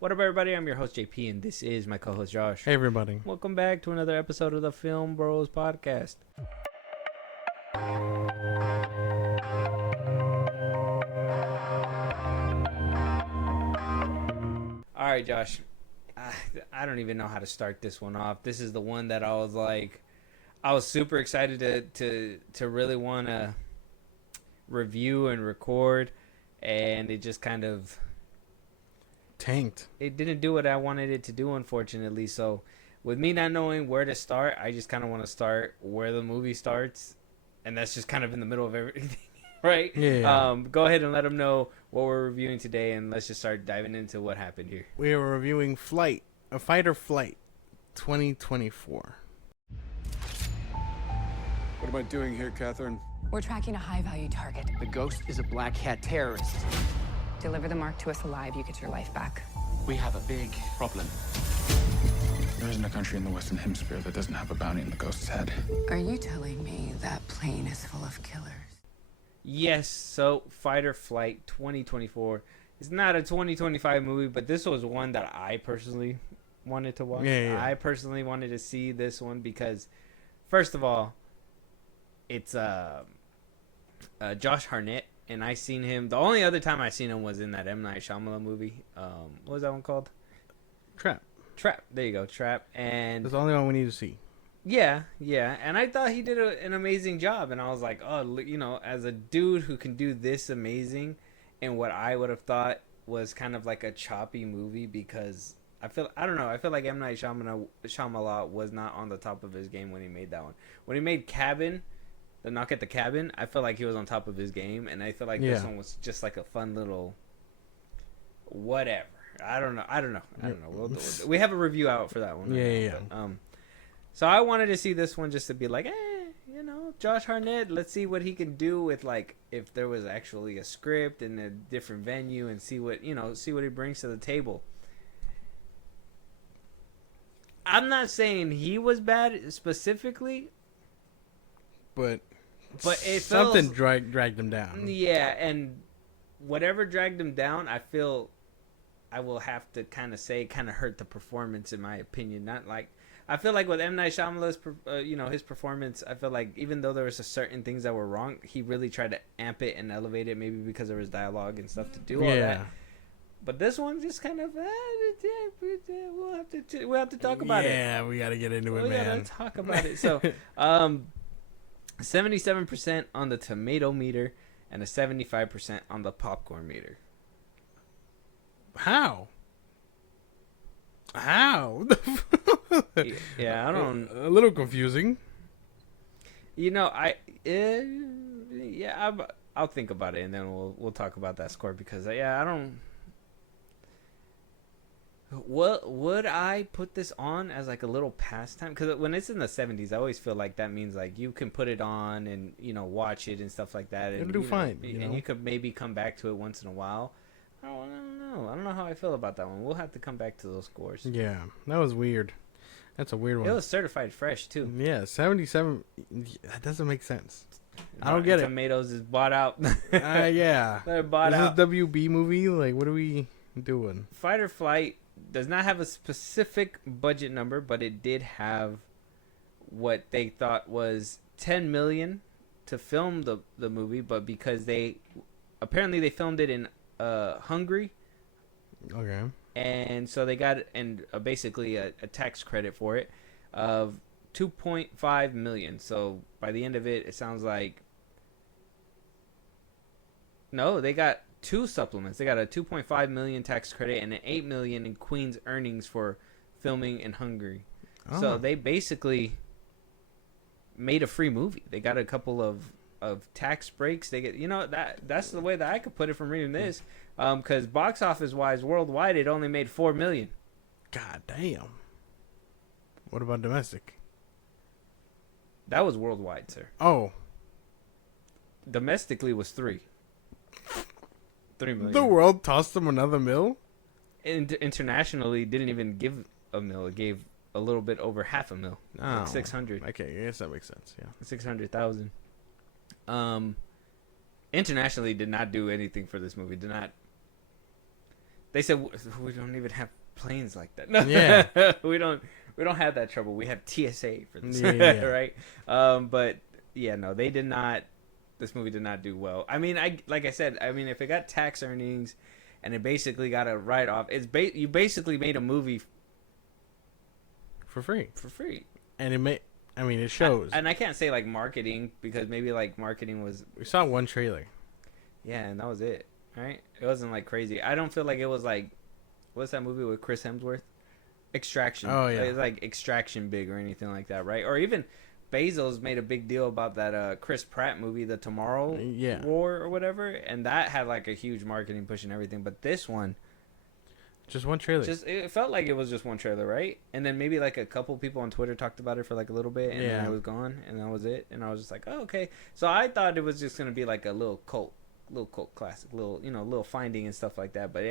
What up, everybody? I'm your host, JP, and this is my co-host, Josh. Hey, everybody. Welcome back to another episode of the FIlmBros podcast. All right, Josh. I don't even know how to start this one off. This is the one that I was super excited to really want to review and record, and it just kind of tanked. It didn't do what I wanted it to do, unfortunately. So with me not knowing where to start, I just kind of want to start where the movie starts, and that's just kind of in the middle of everything. Right? Yeah. Go ahead and let them know what we're reviewing today, and let's just start diving into what happened here. We are reviewing Fight or Flight 2024. What am I doing here, Catherine? We're tracking a high-value target. The Ghost is a black hat terrorist. Deliver the mark to us alive, you get your life back. We have a big problem. There isn't a country in the Western Hemisphere that doesn't have a bounty on the Ghost's head. Are you telling me that plane is full of killers? Yes, so Fight or Flight 2024 is not a 2025 movie, but this was one that I personally wanted to watch. Yeah. I personally wanted to see this one because, first of all, it's Josh Harnett, and I seen him. The only other time I seen him was in that M. Night Shyamalan movie. What was that one called? Trap. There you go, Trap. And That's the only one we need to see. Yeah, and I thought he did an amazing job, and I was like, oh, as a dude who can do this amazing, and what I would have thought was kind of like a choppy movie, because I feel like M. Night Shyamalan was not on the top of his game when he made that one. When he made Cabin, The Knock at the Cabin, I felt like he was on top of his game, and I feel like this one was just like a fun little whatever. I don't know. We have a review out for that one. Yeah. So I wanted to see this one just to be like, Josh Harnett, let's see what he can do with, like, if there was actually a script and a different venue, and see what he brings to the table. I'm not saying he was bad specifically, But it something dragged him down. Yeah, and whatever dragged him down, I feel I will have to kind of hurt the performance, in my opinion. Not like, I feel like with M. Night Shyamalan's, his performance, I feel like even though there was certain things that were wrong, he really tried to amp it and elevate it, maybe because there was dialogue and stuff to do all that. But this one just kind of, we'll have to talk about it. Yeah, we got to get into it, man. We got to talk about it. So, 77% on the tomato meter and a 75% on the popcorn meter. How? Yeah, I don't. A little confusing. I'll think about it, and then we'll talk about that score, because I don't. Would I put this on as like a little pastime? Because when it's in the 70s, I always feel like that means like you can put it on and watch it and stuff like that. And, it'll do fine. And you could maybe come back to it once in a while. I don't know how I feel about that one. We'll have to come back to those scores. Yeah, that was weird. That's a weird one. It was certified fresh too. Yeah, 77. That doesn't make sense. I don't get it. Tomatoes is bought out. Yeah. They're bought out. Is this WB movie? Like, what are we doing? Fight or Flight does not have a specific budget number, but it did have what they thought was $10 million to film the movie, but because they filmed it in Hungary. Okay. And so they got basically a tax credit for it of $2.5 million. So by the end of it, it sounds like they got two supplements. They got a $2.5 million tax credit and an $8 million in Queen's earnings for filming in Hungary. Oh. So they basically made a free movie. They got a couple of tax breaks. They get that's the way that I could put it from reading this. Because box office wise, worldwide, it only made $4 million. God damn. What about domestic? That was worldwide, sir. Oh. Domestically was $3 million. The world tossed them another mill? Internationally, didn't even give a mill. It gave a little bit over half a mil. Oh. Like 600. Okay, I guess that makes sense, yeah. 600,000. Internationally did not do anything for this movie. They said we don't even have planes like that. Yeah. we don't have that trouble. We have TSA for this, Yeah. right? But yeah, no, they did not. This movie did not do well. I mean, like I said, I mean, if it got tax earnings, and it basically got a write off, you basically made a movie for free. for free. And it shows. And I can't say like marketing, because maybe like marketing was, We saw one trailer. yeah, and that was it, right? It wasn't like crazy. I don't feel like it was like, what's that movie with Chris Hemsworth? Extraction. Oh, yeah. It's like Extraction big or anything like that, right? Or even Bezos made a big deal about that Chris Pratt movie, The Tomorrow Yeah. War or whatever, and that had like a huge marketing push and everything. But this one, Just one trailer. it felt like it was just one trailer, right? And then maybe like a couple people on Twitter talked about it for like a little bit, and then Yeah. it was gone, and that was it. And I was just like, oh, okay. So I thought it was just gonna be like a little cult classic, little finding and stuff like that. But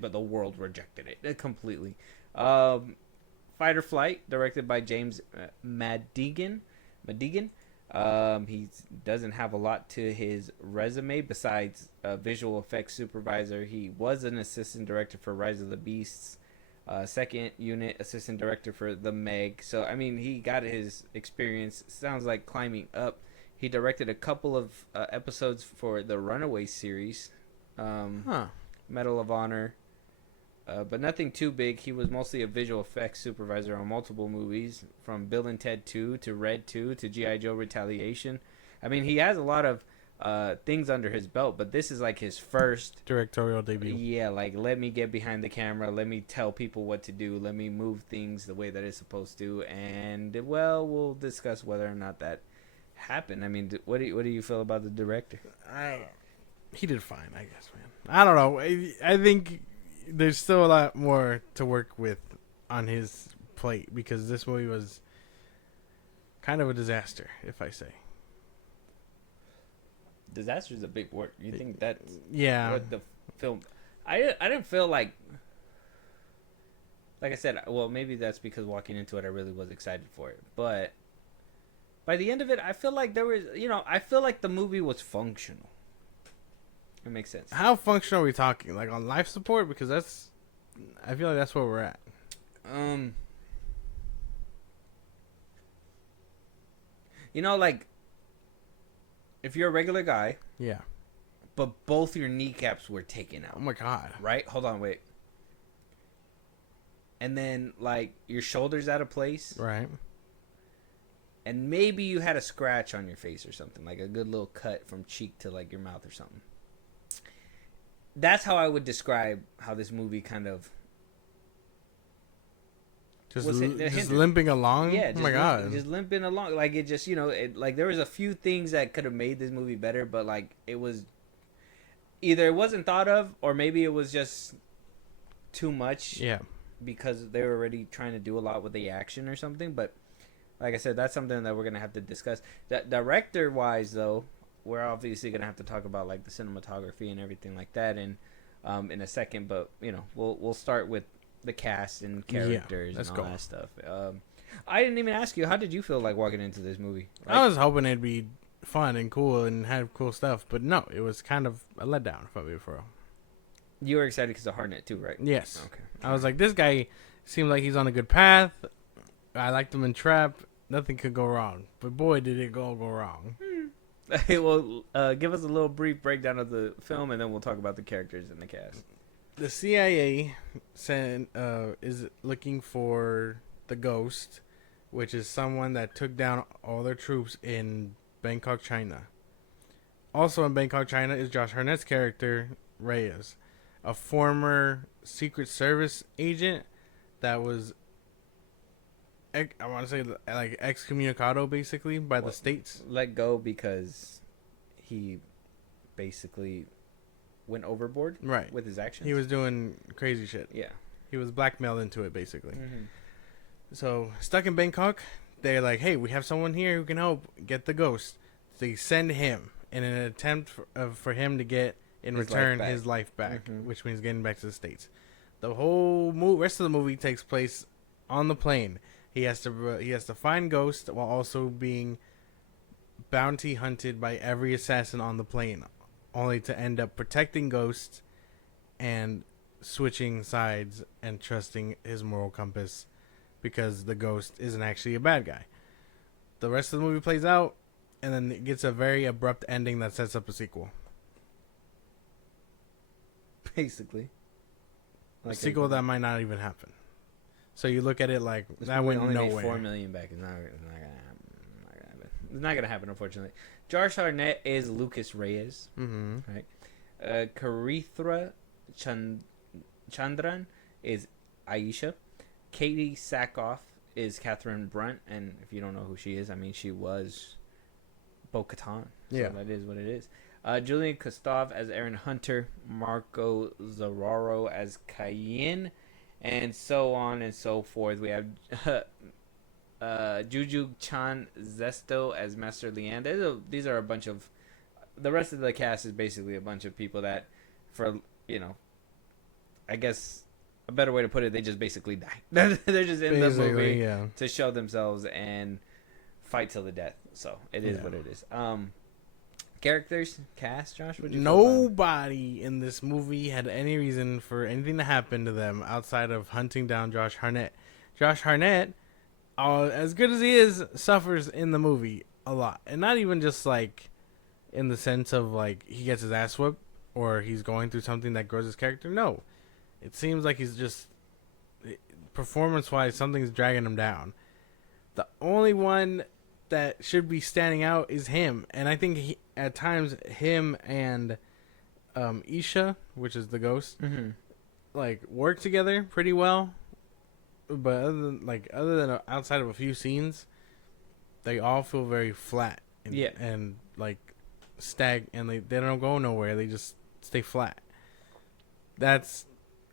but the world rejected it completely. Fight or Flight, directed by James Madigan. He doesn't have a lot to his resume besides visual effects supervisor. He was an assistant director for Rise of the Beasts, second unit assistant director for The Meg. So I mean, he got his experience. Sounds like climbing up. He directed a couple of episodes for the Runaway series, Medal of Honor, but nothing too big. He was mostly a visual effects supervisor on multiple movies, from Bill and Ted 2 to Red 2 to G.I. Joe Retaliation. I mean, he has a lot of things under his belt, but this is like his first Directorial debut. Yeah, like, let me get behind the camera, let me tell people what to do, let me move things the way that it's supposed to, and well, we'll discuss whether or not that happened. I mean, what do you feel about the director? He did fine, I guess, man. I don't know. I think there's still a lot more to work with on his plate, because this movie was kind of a disaster, if I say. Disaster is a big word. You think that's what the film? I didn't feel like I said. Well, maybe that's because walking into it, I really was excited for it. But by the end of it, I feel like there was, I feel like the movie was functional. It makes sense. How functional are we talking? Like on life support? Because I feel like that's where we're at. Like, if you're a regular guy, Yeah. but both your kneecaps were taken out. Oh my god. Right? Hold on, wait. And then, like, your shoulder's out of place. Right. And maybe you had a scratch on your face or something. Like a good little cut from cheek to, like, your mouth or something. That's how I would describe how this movie kind of... Just Was it hindered? limping along? Yeah, oh my god. just limping along. Like, it just, like, there was a few things that could have made this movie better, but, like, it was... Either it wasn't thought of, or maybe it was just too much. Yeah. Because they were already trying to do a lot with the action or something. But like I said, that's something that we're gonna have to discuss. That director wise, though, we're obviously gonna have to talk about like the cinematography and everything like that in a second. But we'll start with the cast and characters and all that stuff. I didn't even ask you, how did you feel like walking into this movie? Like, I was hoping it'd be fun and cool and have cool stuff, but no, it was kind of a letdown, if I'm being for real. you were excited because of Harnett too, right? Yes. Okay. I was like, this guy seems like he's on a good path. I liked him in Trap. Nothing could go wrong. But boy, did it all go wrong. Hey, well, give us a little brief breakdown of the film, and then we'll talk about the characters and the cast. The CIA is looking for the Ghost, which is someone that took down all their troops in Bangkok, China. Also in Bangkok, China is Josh Harnett's character, Reyes, a former Secret Service agent that was, I want to say, like excommunicado, basically, by the states. Let go because he basically went overboard, Right. with his actions. He was doing crazy shit. Yeah. He was blackmailed into it, basically. Mm-hmm. So, stuck in Bangkok, they're like, hey, we have someone here who can help get the Ghost. They send him in an attempt for him to get, in His return, life back. his life back, Mhm. which means getting back to the States. The whole rest of the movie takes place on the plane. He has to find Ghost while also being bounty hunted by every assassin on the plane, only to end up protecting Ghost and switching sides and trusting his moral compass because the ghost isn't actually a bad guy. The rest of the movie plays out, and then it gets a very abrupt ending that sets up a sequel. Basically. A sequel that might not even happen. So you look at it like that went only nowhere. made $4 million back. It's not gonna happen. It's not gonna happen, unfortunately. Josh Harnett is Lucas Reyes. Mm-hmm. Right. Karithra Chandran is Aisha. Katie Sackhoff is Catherine Brunt, and if you don't know who she is, I mean, she was Bo-Katan. So Yeah. that is what it is. Julian Kostov as Aaron Hunter, Marco Zararo as Cayenne, and so on and so forth. We have Juju Chan Zesto as Master Leanne. These are a bunch of... The rest of the cast is basically a bunch of people that, for, I guess a better way to put it, they just basically die. They're just in the movie to show themselves and fight till the death. So it is what it is. Characters, cast, Josh? What'd you feel about Nobody in this movie had any reason for anything to happen to them outside of hunting down Josh Harnett. Josh Harnett, as good as he is, suffers in the movie a lot. And not even just, like, in the sense of, like, he gets his ass whipped or he's going through something that grows his character. No. It seems like he's just, performance-wise, something's dragging him down. The only one that should be standing out is him, and I think at times him and Isha, which is the ghost, like work together pretty well. But other than outside of a few scenes, they all feel very flat. And like and they don't go nowhere. They just stay flat. That's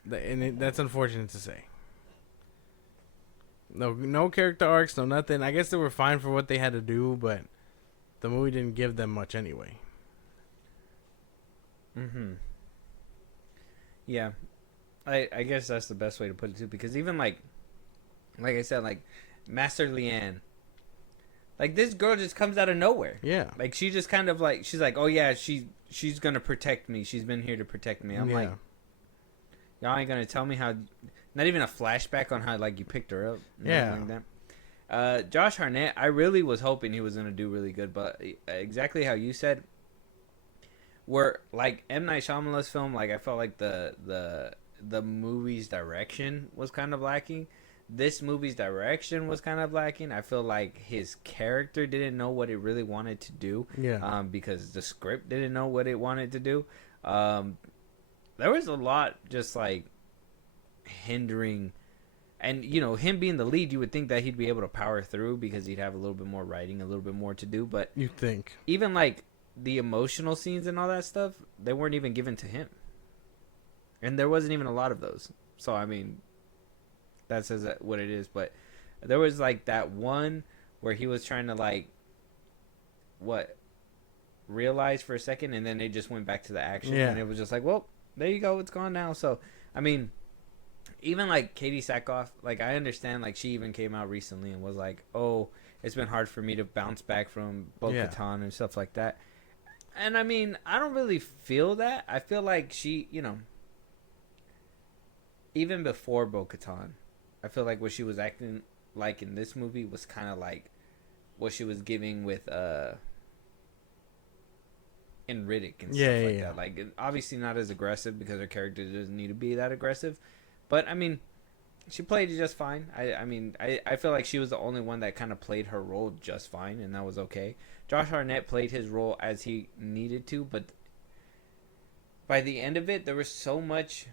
unfortunate to say. No character arcs, no nothing. I guess they were fine for what they had to do, but the movie didn't give them much anyway. Yeah. I guess that's the best way to put it too, because even like I said, like Master Leanne, like this girl just comes out of nowhere. Yeah. Like she just kind of like, she's like, oh yeah, she's gonna protect me. She's been here to protect me. I'm like, y'all ain't gonna tell me how. Not even a flashback on how like you picked her up. Like that. Josh Harnett, I really was hoping he was gonna do really good, but exactly how you said, where like M. Night Shyamalan's film, like I felt like the movie's direction was kind of lacking. This movie's direction was kind of lacking. I feel like his character didn't know what it really wanted to do. Yeah. Because the script didn't know what it wanted to do. There was a lot just like hindering, and him being the lead, you would think that he'd be able to power through because he'd have a little bit more writing, a little bit more to do. But you think even like the emotional scenes and all that stuff, they weren't even given to him, and there wasn't even a lot of those. So I mean, that says what it is. But there was like that one where he was trying to like realize for a second, and then they just went back to the action, and it was just like, well, there you go, it's gone now. So I mean, even like Katie Sackhoff, like I understand, like she even came out recently and was like, oh, it's been hard for me to bounce back from Bo-Katan and stuff like that. And I mean, I don't really feel that. I feel like she, even before Bo-Katan, I feel like what she was acting like in this movie was kind of like what she was giving with in Riddick and stuff like that. Like obviously not as aggressive because her character doesn't need to be that aggressive. But, I mean, she played it just fine. I feel like she was the only one that kind of played her role just fine, and that was okay. Josh Harnett played his role as he needed to, but by the end of it, there was so much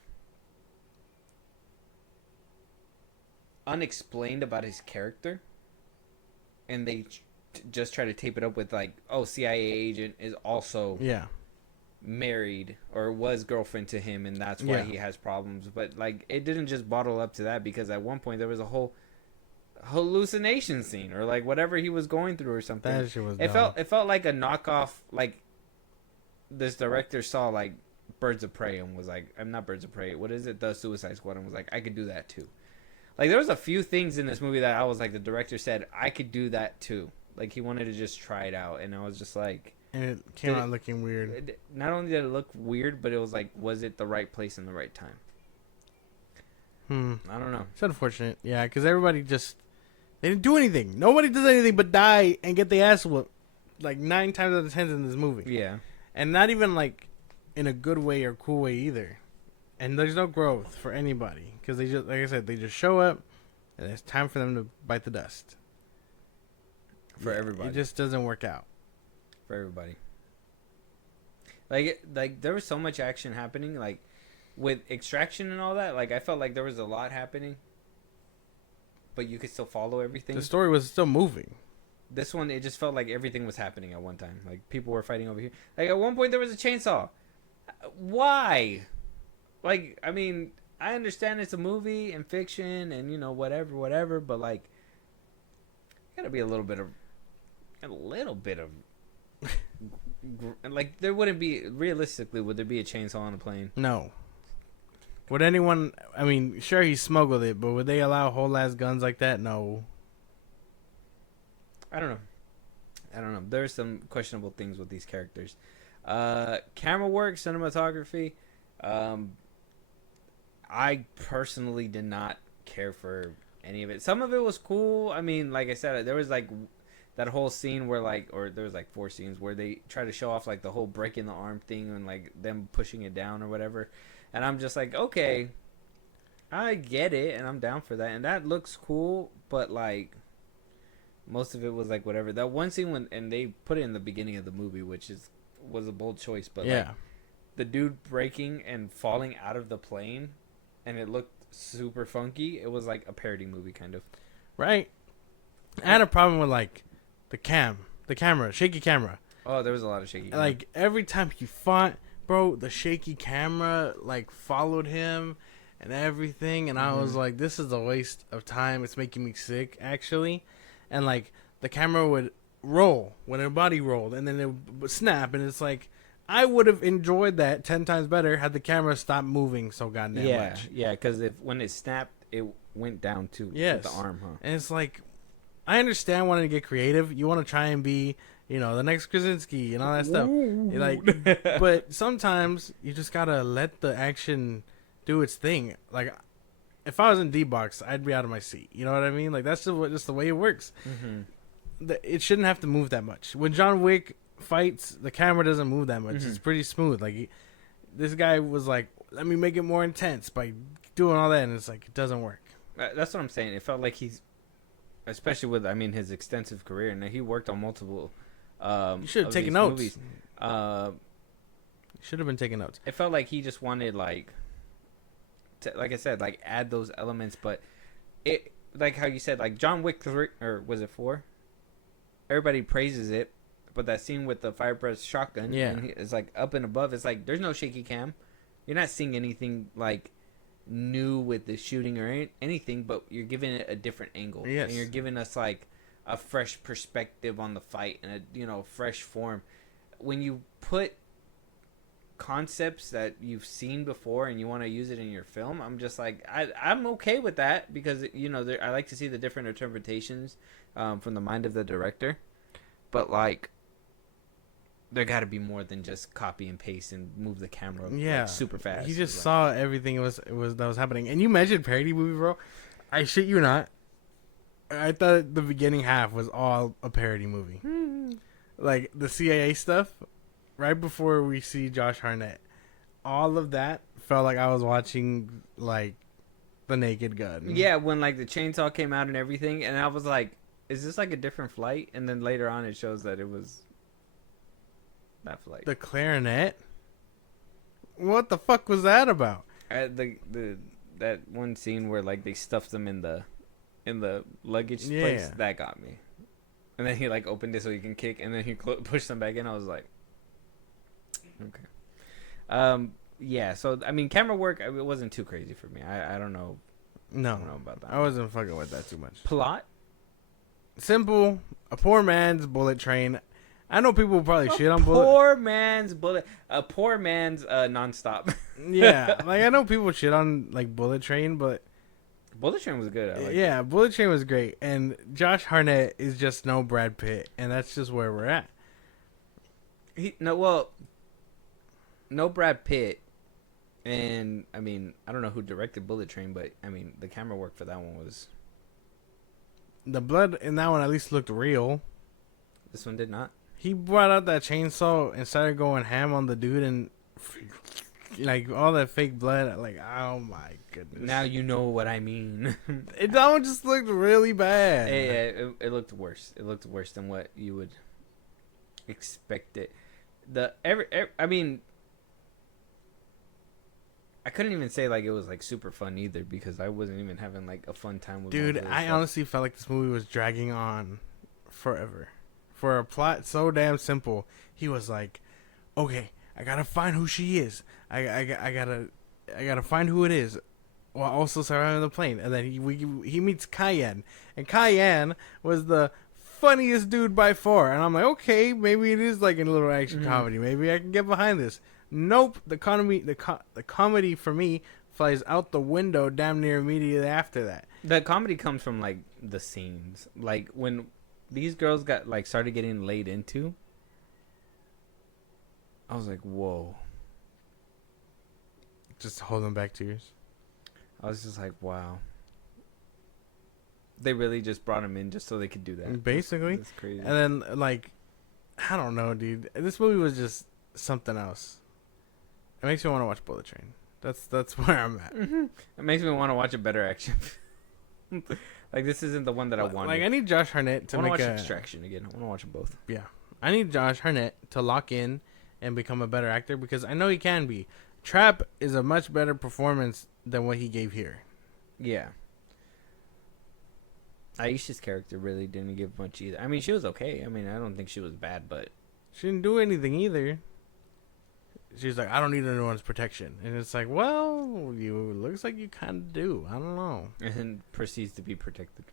unexplained about his character, and they just try to tape it up with, like, oh, CIA agent is also... married or was girlfriend to him, and that's why he has problems. But like it didn't just bottle up to that, because at one point there was a whole hallucination scene or like whatever he was going through or something. That shit was it felt like a knockoff. Like this director saw like Birds of Prey and was like, I'm not Birds of Prey, what is it, The Suicide Squad, and was like, I could do that too. Like there was a few things in this movie that I was like, the director said I could do that too. Like he wanted to just try it out, and I was just like, and it came out looking weird. Not only did it look weird, but it was like, was it the right place in the right time? I don't know. It's unfortunate. Yeah, because everybody just they didn't do anything. Nobody does anything but die and get the ass whooped like 9 times out of 10 in this movie. Yeah. And not even like in a good way or cool way either. And there's no growth for anybody because they just, like I said, they just show up and it's time for them to bite the dust. For everybody. It just doesn't work out. For everybody. Like there was so much action happening, like with Extraction and all that. Like I felt like there was a lot happening, but you could still follow everything. The story was still moving. This one, it just felt like everything was happening at one time. Like people were fighting over here. Like at one point there was a chainsaw. Why? Like, I mean, I understand it's a movie and fiction and, you know, whatever, but like gotta be a little bit of like there wouldn't be, realistically, would there be a chainsaw on a plane? No. Would anyone, I mean, sure he smuggled it, but would they allow whole ass guns like that? No. I don't know. There's some questionable things with these characters. Camera work, cinematography. I personally did not care for any of it. Some of it was cool. I mean, like I said, there was like that whole scene where like, or there was like 4 scenes where they try to show off like the whole breaking the arm thing and like them pushing it down or whatever. And I'm just like, okay, I get it and I'm down for that. And that looks cool, but like most of it was like whatever. That one scene when, and they put it in the beginning of the movie, which was a bold choice, but yeah, like the dude breaking and falling out of the plane and it looked super funky. It was like a parody movie kind of. Right. I had a problem with like the camera, shaky camera. Oh, there was a lot of shaky camera. Like every time he fought, bro, the shaky camera like followed him and everything, and I was like, this is a waste of time. It's making me sick, actually. And like the camera would roll when her body rolled, and then it would snap, and it's like I would have enjoyed that 10 times better had the camera stopped moving so goddamn much. Yeah, because when it snapped, it went down too. Yes. With the arm, huh? And it's like, I understand wanting to get creative. You want to try and be, you know, the next Krasinski and all that stuff. You're like, but sometimes you just gotta let the action do its thing. Like, if I was in D-Box, I'd be out of my seat. You know what I mean? Like, that's just the way it works. It shouldn't have to move that much. When John Wick fights, the camera doesn't move that much. It's pretty smooth. Like, this guy was like, let me make it more intense by doing all that, and it's like, it doesn't work. That's what I'm saying. It felt like he's, especially with, I mean, his extensive career, and he worked on multiple. You should have taken notes. Should have been taking notes. It felt like he just wanted like I said, like add those elements, but it, like how you said, like John Wick 3, or was it 4? Everybody praises it, but that scene with the fire breath shotgun, and it's like up and above. It's like there's no shaky cam. You're not seeing anything like new with the shooting or anything, but you're giving it a different angle. Yes. And you're giving us like a fresh perspective on the fight and a fresh form. When you put concepts that you've seen before and you want to use it in your film, I'm just like, I'm okay with that, because I like to see the different interpretations from the mind of the director, but like there got to be more than just copy and paste and move the camera like, super fast. He just saw everything that was happening. And you mentioned parody movie, bro. I shit you not, I thought the beginning half was all a parody movie. Like the CIA stuff right before we see Josh Harnett, all of that felt like I was watching like The Naked Gun. Yeah, when like the chainsaw came out and everything, and I was like, is this like a different flight? And then later on it shows that it was that flight. The clarinet? What the fuck was that about? That one scene where like they stuffed them in the luggage place, that got me. And then he like opened it so he can kick, and then he pushed them back in. I was like, okay. Yeah, so I mean, camera work, it wasn't too crazy for me. I don't know. No, I don't know about that. I wasn't fucking with that too much. Plot? Simple. A poor man's bullet train. I know people will probably shit on bullet. A poor man's nonstop. Yeah, like I know people shit on like Bullet Train, but Bullet Train was good. I liked it. Bullet Train was great, and Josh Harnett is just no Brad Pitt, and that's just where we're at. No Brad Pitt, And I mean, I don't know who directed Bullet Train, but I mean, the camera work for that one was. The blood in that one at least looked real. This one did not. He brought out that chainsaw and started going ham on the dude, and like all that fake blood. Like, oh my goodness! Now you know what I mean. That one just looked really bad. It looked worse. It looked worse than what you would expect it. I mean, I couldn't even say like it was like super fun either, because I wasn't even having like a fun time with. Dude, I honestly felt like this movie was dragging on forever. For a plot so damn simple, he was like, "Okay, I gotta find who she is. I gotta find who it is, while also surviving the plane." And then he meets Cayenne, and Cayenne was the funniest dude by far. And I'm like, okay, maybe it is like a little action comedy. Maybe I can get behind this. Nope, the comedy for me flies out the window damn near immediately after that. The comedy comes from like the scenes, like when these girls got like started getting laid into. I was like, whoa. Just holding back tears. I was just like, wow. They really just brought him in just so they could do that. Basically. That's crazy. And then, like, I don't know, dude. This movie was just something else. It makes me want to watch Bullet Train. That's where I'm at. Mm-hmm. It makes me want to watch a better action. Like, this isn't the one that I wanted. Like, I need Josh Harnett to I make want to watch Extraction again. I want to watch them both. Yeah. I need Josh Harnett to lock in and become a better actor, because I know he can be. Trap is a much better performance than what he gave here. Yeah. Aisha's character really didn't give much either. I mean, she was okay. I mean, I don't think she was bad, but... She didn't do anything either. She's like, I don't need anyone's protection. And it's like, well, it looks like you kind of do. I don't know. And proceeds to be protected.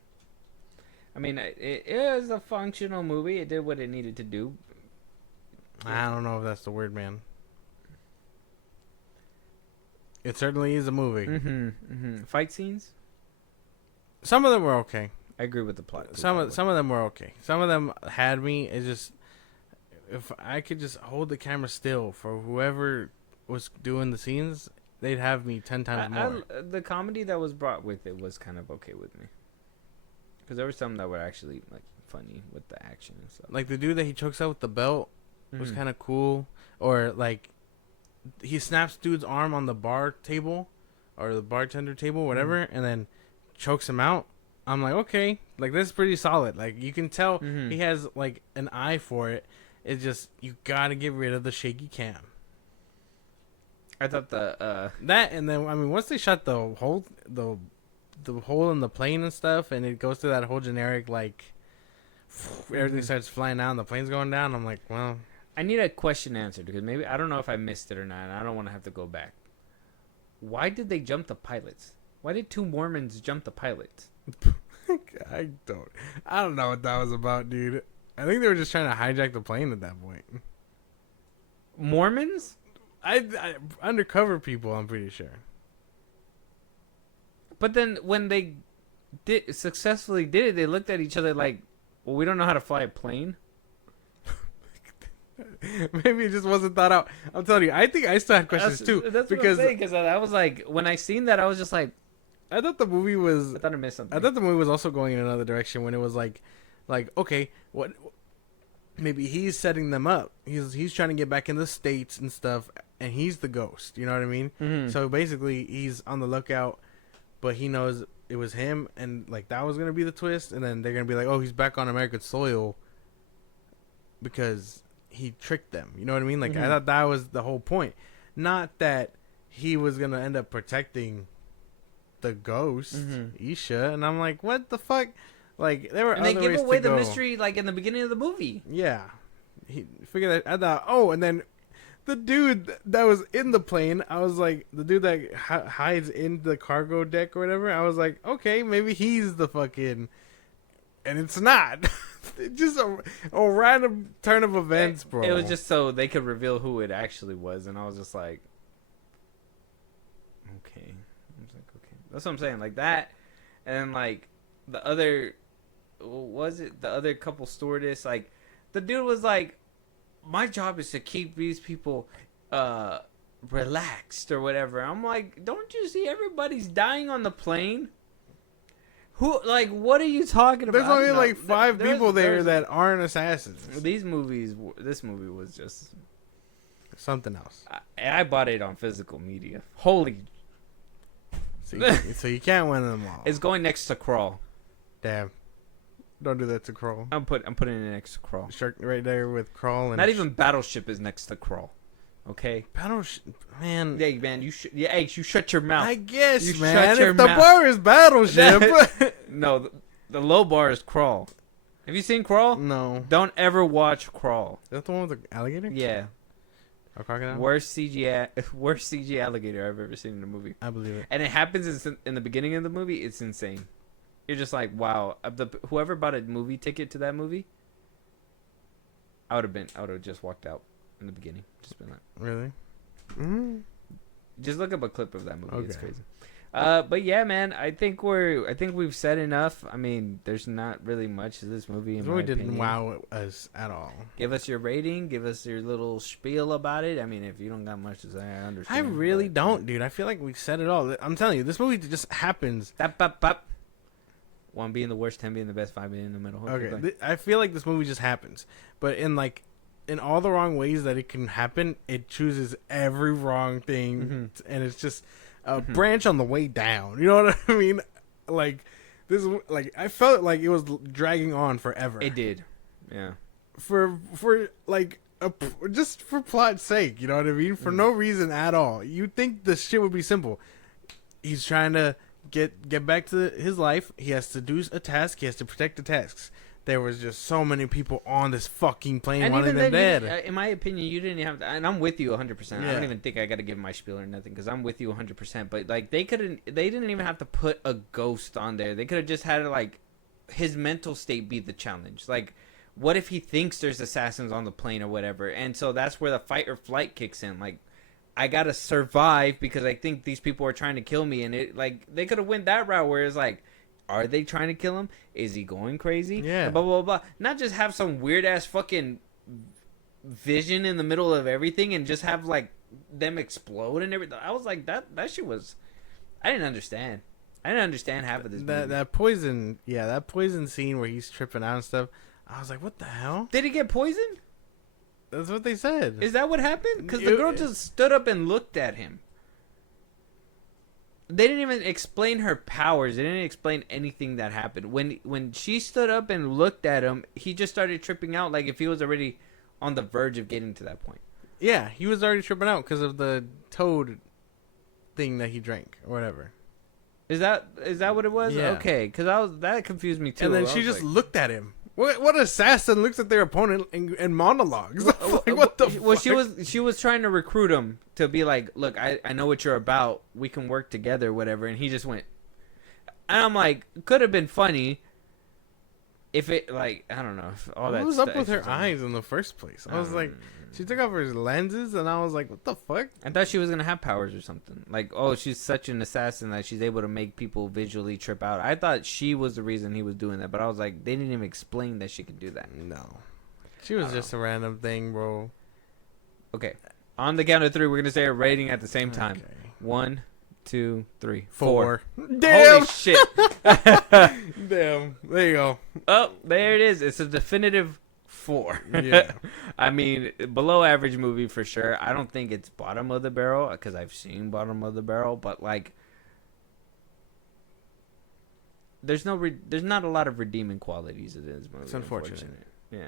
I mean, it is a functional movie. It did what it needed to do. I don't know if that's the word, man. It certainly is a movie. Fight scenes? Some of them were okay. I agree with the plot. Some of them were okay. Some of them had me. It's just, if I could just hold the camera still for whoever was doing the scenes, they'd have me 10 times more. The comedy that was brought with it was kind of okay with me, because there were some that were actually like funny with the action and stuff. Like the dude that he chokes out with the belt was kind of cool. Or like he snaps dude's arm on the bar table or the bartender table, whatever, and then chokes him out. I'm like, okay, like this is pretty solid. Like you can tell he has like an eye for it. It's just you gotta get rid of the shaky cam. I thought the that, and then I mean once they shot the hole in the plane and stuff, and it goes through that whole generic like everything starts flying out and the plane's going down. I'm like, well, I need a question answered, because maybe I don't know if I missed it or not, and I don't want to have to go back. Why did they jump the pilots? Why did two Mormons jump the pilots? I don't know what that was about, dude. I think they were just trying to hijack the plane at that point. Mormons? I undercover people, I'm pretty sure. But then when they successfully did it, they looked at each other like, well, we don't know how to fly a plane. Maybe it just wasn't thought out. I'm telling you, I think I still had questions too. That's because what I'm saying, because I was like, when I seen that, I was just like, I thought the movie was. I thought I missed something. I thought the movie was also going in another direction when it was like, okay, what? Maybe he's setting them up. He's trying to get back in the States and stuff, and he's the ghost. You know what I mean? Mm-hmm. So basically, he's on the lookout, but he knows it was him, and like that was gonna be the twist, and then they're gonna be like, oh, he's back on American soil because he tricked them. You know what I mean? Like I thought that was the whole point, not that he was gonna end up protecting the ghost, Isha. And I'm like, what the fuck? Like there were and other they give ways away to the go. mystery like in the beginning of the movie. Yeah, he figured that. I thought, oh, and then the dude that was in the plane, I was like, the dude that hides in the cargo deck or whatever. I was like, okay, maybe he's the fucking, and it's not. It's just a random turn of events, bro. It was just so they could reveal who it actually was, and I was just like, okay. I was like, okay, that's what I'm saying, like that, and then like the other, was it the other couple stewardess? Like the dude was like, my job is to keep these people relaxed or whatever. I'm like, don't you see everybody's dying on the plane? Who, like, what are you talking about? There's only No, like 5 people there there's- that aren't assassins. This movie was just. Something else. I bought it on physical media. Holy, So you can't win them all. it's going next to Crawl. Damn. Don't do that to Crawl. I'm putting it next to Crawl. Shark right there with Crawl and Not even Battleship is next to Crawl. Okay. man. Hey man, you shut your mouth. I guess, You man. shut your If the mouth. bar is Battleship. No, the low bar is Crawl. Have you seen Crawl? No. Don't ever watch Crawl. Is that the one with the alligator? Yeah. Or crocodile? Worst CG alligator I've ever seen in a movie. I believe it. And it happens in the beginning of the movie. It's insane. You're just like, wow. Whoever bought a movie ticket to that movie, I would have just walked out in the beginning. Just been like, Really? Mm. just look up a clip of that movie. It's Okay. crazy. But yeah, man, I think we've said enough. I mean, there's not really much to this movie. This In movie my didn't opinion. wow us at all. Give us your rating. Give us your little spiel about it. I mean, if you don't got much to say, I I understand. really don't, dude. I feel like we said it all. I'm telling you, this movie just happens. Tap, tap, tap. 1 being the worst, 10 being the best, 5 being in the middle. Okay, I feel like this movie just happens, but in all the wrong ways that it can happen, it chooses every wrong thing, and it's just a branch on the way down. You know what I mean? Like this, I felt like it was dragging on forever. It did. Yeah. for like just for plot's sake. You know what I mean? For no reason at all. You'd think the shit would be simple. He's trying to get back to his life. He has to do a task. He has to protect the tasks. There was just so many people on this fucking plane And wanting even them then, dead. in my opinion, you didn't have to, and I'm with you 100%. I Yeah. don't even think I got to give my spiel or nothing because I'm with you 100%. But like they didn't even have to put a ghost on there. They could have just had like his mental state be the challenge. Like, what if he thinks there's assassins on the plane or whatever? And so that's where the fight or flight kicks in. Like, I gotta survive because I think these people are trying to kill me. And it like they could have went that route where it's like, are they trying to kill him? Is he going crazy? Yeah. Blah, blah, blah, blah. Not just have some weird ass fucking vision in the middle of everything and just have like them explode and everything. I was like, that shit was. I didn't understand. I didn't understand half of this movie. That poison scene where he's tripping out and stuff. I was like, what the hell? Did he get poisoned? That's what they said. Is that what happened? Because the girl just stood up and looked at him. They didn't even explain her powers. They didn't explain anything that happened. When she stood up and looked at him, he just started tripping out like if he was already on the verge of getting to that point. Yeah, he was already tripping out because of the toad thing that he drank or whatever. Is that what it was? Yeah. Okay, because that confused me too. And then I she was just like, looked at him. What assassin looks at their opponent and monologues? Like, what the well, fuck? she was trying to recruit him to be like, look, I know what you're about. We can work together, whatever. And he just went. And I'm like, could have been funny if it, like, I don't know. If all that What was up stuff- with her eyes in the first place? I was like, she took off her lenses, and I was like, what the fuck? I thought she was gonna have powers or something. Like, oh, she's such an assassin that she's able to make people visually trip out. I thought she was the reason he was doing that, but I was like, they didn't even explain that she could do that. No. She was just a random thing, bro. Okay, on the count of 3, we're gonna say a rating at the same time. Okay. 1, 2, 3, 4. 4. Damn! Holy shit! Damn. There you go. Oh, there it is. It's a definitive 4. Yeah. I mean, below average movie for sure. I don't think it's bottom of the barrel because I've seen bottom of the barrel, but like, there's not a lot of redeeming qualities in this movie. It's unfortunate. Yeah.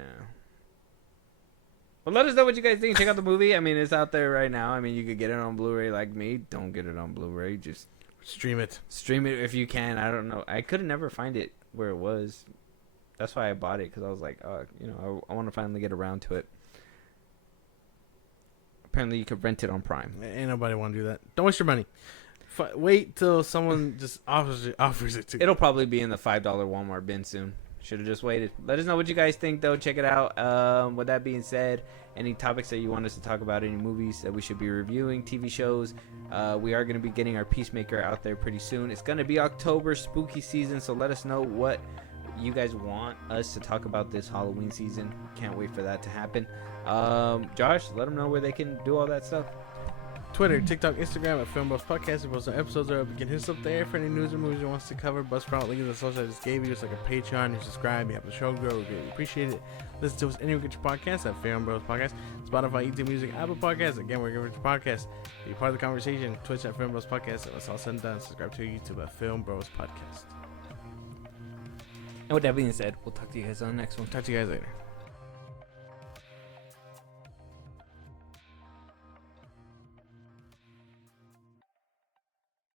Well, let us know what you guys think. Check out the movie. I mean, it's out there right now. I mean, you could get it on Blu-ray like me. Don't get it on Blu-ray. Just Stream it. stream it if you can. I don't know. I could never find it where it was. That's why I bought it, because I was like, I want to finally get around to it. Apparently, you could rent it on Prime. Ain't nobody want to do that. Don't waste your money. Wait till someone just offers it to you. It'll probably be in the $5 Walmart bin soon. Should have just waited. Let us know what you guys think, though. Check it out. With that being said, any topics that you want us to talk about, any movies that we should be reviewing, TV shows, we are going to be getting our Peacemaker out there pretty soon. It's going to be October, spooky season, so let us know what you guys want us to talk about this Halloween season. Can't wait for that to happen. Josh, let them know where they can do all that stuff. Twitter, TikTok, Instagram at FilmBros Podcast. We post our episodes there. You can hit us up there for any news or movies you want us to cover. Buzzsprout, link in the social I just gave you. It's like a Patreon. You subscribe, you help the show grow. We really appreciate it. Listen to us anywhere you get your podcast at FilmBros Podcast, Spotify, YouTube Music, Apple Podcasts. Again, we're giving your podcast. Be part of the conversation. Twitch at FilmBros Podcast. And it's all said and done. Subscribe to YouTube at FilmBros Podcast. And with that being said, we'll talk to you guys on the next one. Talk to you guys later.